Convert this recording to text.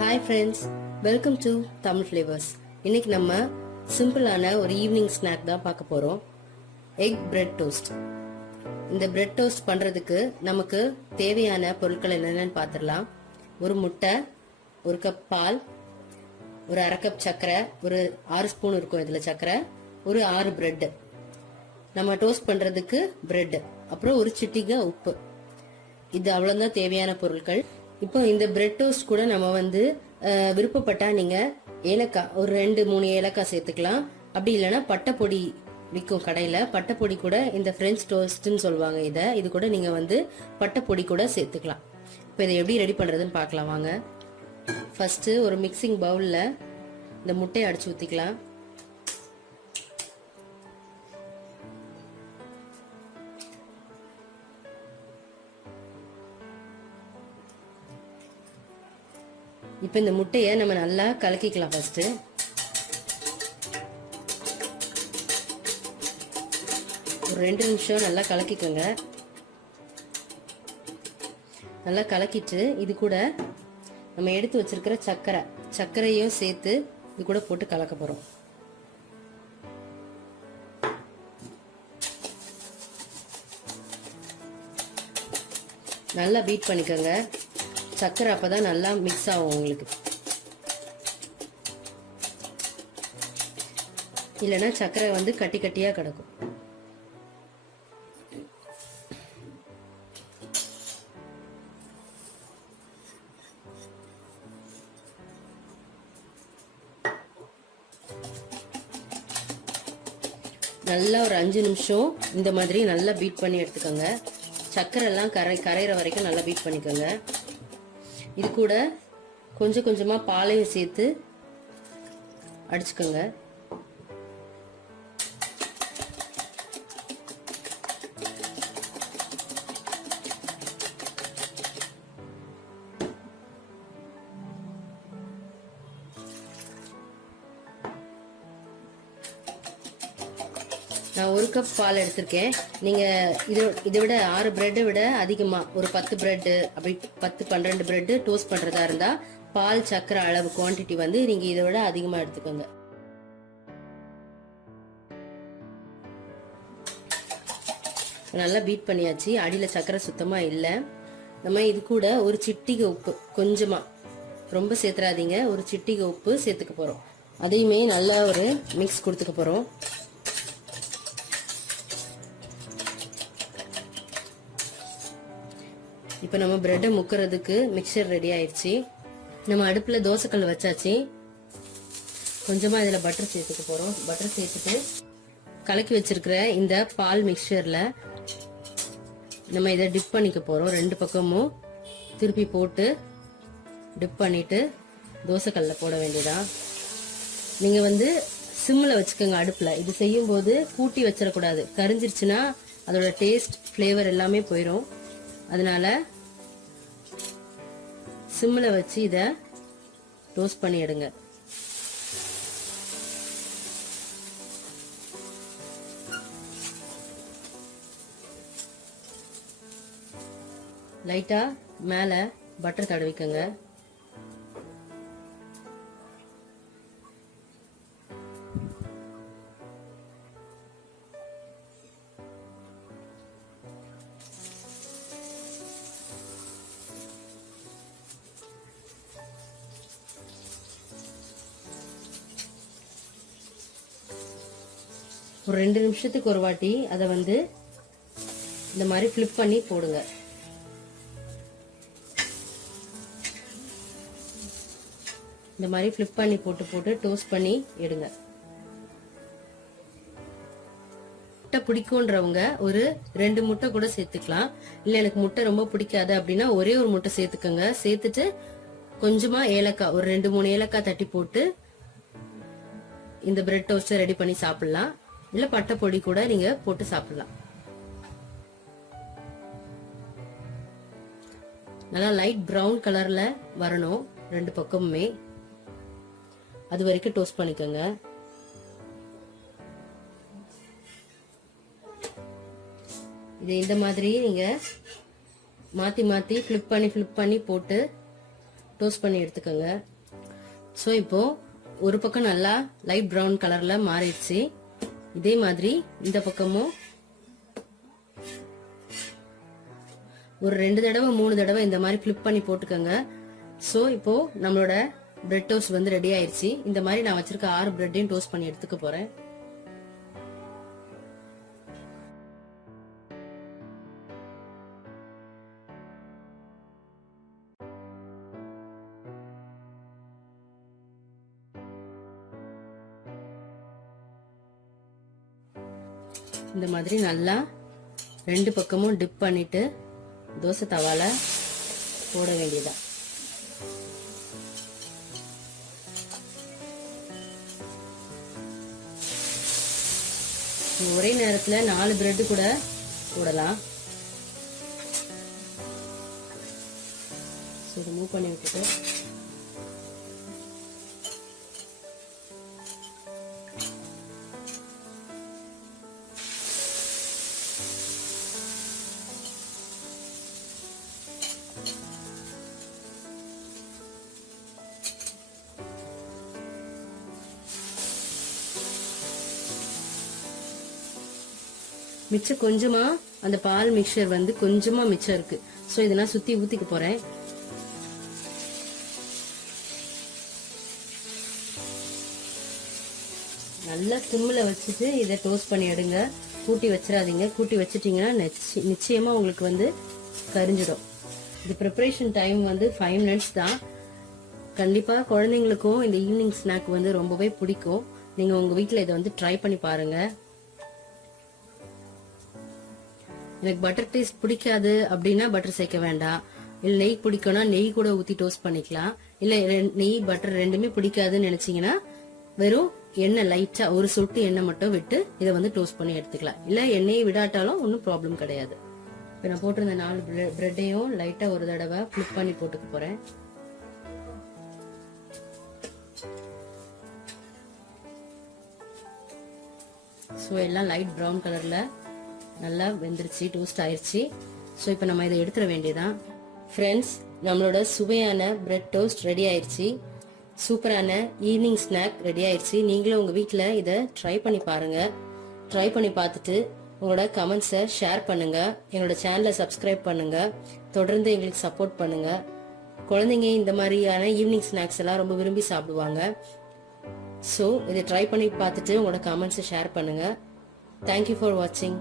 Hi friends, welcome to Tamil flavours. இன்னைக்கு நம்ம சிம்பிளான ஒரு ஈவினிங் ஸ்நாக் தான் பார்க்க போறோம். Egg bread toast. இந்த பிரெட் டோஸ்ட் பண்றதுக்கு நமக்கு தேவையான பொருட்கள் என்னென்னு பார்த்துடலாம். ஒரு முட்டை, ஒரு கப் பால், ஒரு அரை கப் சர்க்கரை, ஒரு 6 ஸ்பூன் இருக்கும் இதுல சர்க்கரை, ஒரு 6 பிரெட், நம்ம டோஸ்ட் பண்றதுக்கு பிரெட், அப்புறம் ஒரு சிட்டிகை உப்பு. இது அவ்வளவுதான் தேவையான பொருட்கள். இப்போ இந்த பிரெட் டோஸ்ட் கூட நம்ம விருப்பப்பட்டா நீங்க ஏலக்காய் ஒரு 2-3 ஏலக்காய் சேர்த்துக்கலாம். அப்படி இல்லைன்னா பட்டைப்பொடி விற்கும் கடையில, பட்டைப்பொடி கூட இந்த பிரெஞ்ச் டோஸ்ட்னு சொல்லுவாங்க. இது கூட நீங்க பட்டைப்பொடி கூட சேர்த்துக்கலாம். இப்போ இதை எப்படி ரெடி பண்றதுன்னு பார்க்கலாம் வாங்க. ஃபர்ஸ்ட் ஒரு மிக்சிங் பவுல்ல இந்த முட்டையை அடிச்சு ஊத்திக்கலாம். இப்போ இந்த முட்டையை நம்ம நல்லா கலக்கிக்கலாம். ஃபர்ஸ்ட் ஒரு 2 நிமிஷம் நல்லா கலக்கிக்கோங்க. நல்லா கலக்கிட்டு இது கூட நம்ம எடுத்து வச்சிருக்கிற சர்க்கரையும் சேர்த்து இது கூட போட்டு கலக்க போறோம். நல்லா பீட் பண்ணிக்கோங்க. சர்க்கரை அப்பதான் நல்லா மிக்ஸ் ஆகும் உங்களுக்கு. இல்லைன்னா சர்க்கரை கட்டி கட்டியா கிடக்கும். நல்லா ஒரு 5 நிமிஷம் இந்த மாதிரி நல்லா பீட் பண்ணி எடுத்துக்கோங்க. சர்க்கரை எல்லாம் கரையிற வரைக்கும் நல்லா பீட் பண்ணிக்கோங்க. இது கூட கொஞ்சம் கொஞ்சமா பாலையும் சேர்த்து அடிச்சுக்கோங்க. நான் 1 கப் பால் எடுத்திருக்கேன். நீங்க இதை விட 6 பிரெட்டை விட அதிகமா ஒரு 10 பிரெட், அப்படி 10-12 பிரெட் டோஸ்ட் பண்றதா இருந்தா பால் சர்க்கரை அளவு குவான்டிட்டி நீங்க இதை விட அதிகமா எடுத்துக்கோங்க. நல்லா பீட் பண்ணியாச்சு. அடியில சர்க்கரை சுத்தமா இல்ல. நம்ம இது கூட ஒரு சிட்டிகை உப்பு, கொஞ்சமா, ரொம்ப சேர்த்துறாதீங்க, ஒரு சிட்டிகை உப்பு சேர்த்துக்க போறோம். அதையுமே நல்லா ஒரு மிக்ஸ் கொடுத்துக்க போறோம். இப்ப நம்ம பிரெட்டை முக்கிறதுக்கு மிக்சர் ரெடி ஆயிடுச்சு. நம்ம அடுப்புல தோசைக்கல் வச்சாச்சு. கொஞ்சமா இதுல பட்டர் சேர்த்துக்க போறோம். பட்டர் சேர்த்துட்டு கலக்கி வச்சிருக்கிற இந்த பால் மிக்சர்ல நம்ம இதை டிப் பண்ணிக்க போறோம். 2 பக்கமும் திருப்பி போட்டு டிப் பண்ணிட்டு தோசைக்கல்ல போட வேண்டியதான். நீங்க சிம்ல வச்சுக்கோங்க அடுப்புல. இது செய்யும் போது கூட்டி வச்சிடக்கூடாது. கரிஞ்சிருச்சுன்னா அதோட டேஸ்ட், பிளேவர் எல்லாமே போயிடும். அதனால சிம்ல வச்சு இத டோஸ்ட் பண்ணி எடுங்க. லைட்டா மேல பட்டர் தடவிக்கங்க. ஒரு 2 நிமிஷத்துக்கு ஒரு வாட்டி அதை இந்த மாதிரி ஃபிளிப் பண்ணி போடுங்க. இந்த மாதிரி ஃபிளிப் பண்ணி போட்டு டோஸ்ட் பண்ணி எடுங்க. முட்டை பிடிக்கும்ன்றவங்க ஒரு 2 முட்டை கூட சேர்த்துக்கலாம். இல்ல எனக்கு முட்டை ரொம்ப பிடிக்காது அப்படின்னா ஒரே ஒரு முட்டை சேர்த்துக்கோங்க. சேர்த்துட்டு கொஞ்சமா ஏலக்காய், ஒரு 2-3 ஏலக்காய் தட்டி போட்டு இந்த பிரெட் டோஸ்ட் ரெடி பண்ணி சாப்பிடலாம். இல்ல பட்டைப்பொடி கூட நீங்க போட்டு சாப்பிடலாம். நல்லா லைட் பிரவுன் கலர்ல வரணும் 2 பக்கமுமே. அது வரைக்கும் டோஸ்ட் பண்ணிக்கோங்க. இது இந்த மாதிரி நீங்க மாத்தி மாத்தி ஃபிளிப் பண்ணி போட்டு டோஸ்ட் பண்ணி எடுத்துக்கோங்க. ஸோ இப்போ ஒரு பக்கம் நல்லா லைட் ப்ரௌன் கலர்ல மாறிடுச்சு. இதே மாதிரி இந்த பக்கமும் ஒரு 2 தடவை 3 தடவை இந்த மாதிரி ஃபிளிப் பண்ணி போட்டுக்கோங்க. ஸோ இப்போ நம்மளோட பிரெட் டோஸ்ட் வந்து ரெடி ஆயிடுச்சு. இந்த மாதிரி நான் வச்சிருக்க 6 பிரெட்டையும் டோஸ்ட் பண்ணி எடுத்துக்க போறேன். இந்த மாதிரி நல்லா 2 பக்கமும் டிப் பண்ணிட்டு தோசை தவால போட வேண்டியதா. ஒரே நேரத்துல 4 பிரெட் கூட போடலாம். மூவ் பண்ணி விட்டுட்டு மிச்சம் கொஞ்சமா அந்த பால் மிக்சர் வந்து கொஞ்சமா மிச்சம் இருக்கு. சோ இதை நான் சுத்தி ஊத்திக்க போறேன். நல்லா சிம்ல வச்சுட்டு இதை டோஸ்ட் பண்ணி எடுங்க. கூட்டி வச்சிடாதீங்க. கூட்டி வச்சிட்டீங்கன்னா நிச்சயமா உங்களுக்கு வந்து கரிஞ்சிடும். இது ப்ரிப்பரேஷன் டைம் வந்து 5 மினிட்ஸ் தான். கண்டிப்பா குழந்தைங்களுக்கும் இந்த ஈவினிங் ஸ்நாக் வந்து ரொம்பவே பிடிக்கும். நீங்க உங்க வீட்டுல இதை வந்து ட்ரை பண்ணி பாருங்க. எனக்கு பட்டர் டேஸ்ட் பிடிக்காது அப்படின்னா பட்டர் சேர்க்க வேண்டாம். இல்ல நெய் பிடிக்கும்னா நெய் கூட ஊத்தி டோஸ்ட் பண்ணிக்கலாம். இல்ல நெய் பட்டர் ரெண்டுமே பிடிக்காதுன்னு நினைச்சீங்கன்னா வெறும் எண்ணெய் லைட்டா ஒரு சொட்டு எண்ணெய் மட்டும் விட்டு இதை வந்து டோஸ்ட் பண்ணி எடுத்துக்கலாம். இல்ல எண்ணெயை விடாட்டாலும் ஒன்னும் ப்ராப்ளம் கிடையாது. இப்ப நான் போட்டிருந்த 4 பிரெட்டையும் லைட்டா ஒரு தடவை ஃபிளிப் பண்ணி போட்டுக்க போறேன். ஸோ எல்லாம் லைட் ப்ரௌன் கலர்ல நல்லா வெந்துருச்சு, டோஸ்ட் ஆயிருச்சு. ஸோ இப்போ நம்ம இதை எடுத்துட வேண்டியதான். ஃப்ரெண்ட்ஸ், நம்மளோட சுவையான பிரெட் டோஸ்ட் ரெடி ஆயிருச்சு. சூப்பரான ஈவினிங் ஸ்நாக் ரெடி ஆயிருச்சு. நீங்களும் உங்க வீட்டில் இதை ட்ரை பண்ணி பாருங்க. ட்ரை பண்ணி பார்த்துட்டு உங்களோட கமெண்ட்ஸை ஷேர் பண்ணுங்க. என்னோட சேனலை சப்ஸ்கிரைப் பண்ணுங்க. தொடர்ந்து எங்களுக்கு சப்போர்ட் பண்ணுங்க. குழந்தைங்க இந்த மாதிரியான ஈவினிங் ஸ்நாக்ஸ் எல்லாம் ரொம்ப விரும்பி சாப்பிடுவாங்க. ஸோ இதை ட்ரை பண்ணி பார்த்துட்டு உங்களோட கமெண்ட்ஸை ஷேர் பண்ணுங்க. தேங்க்யூ ஃபார் வாட்சிங்.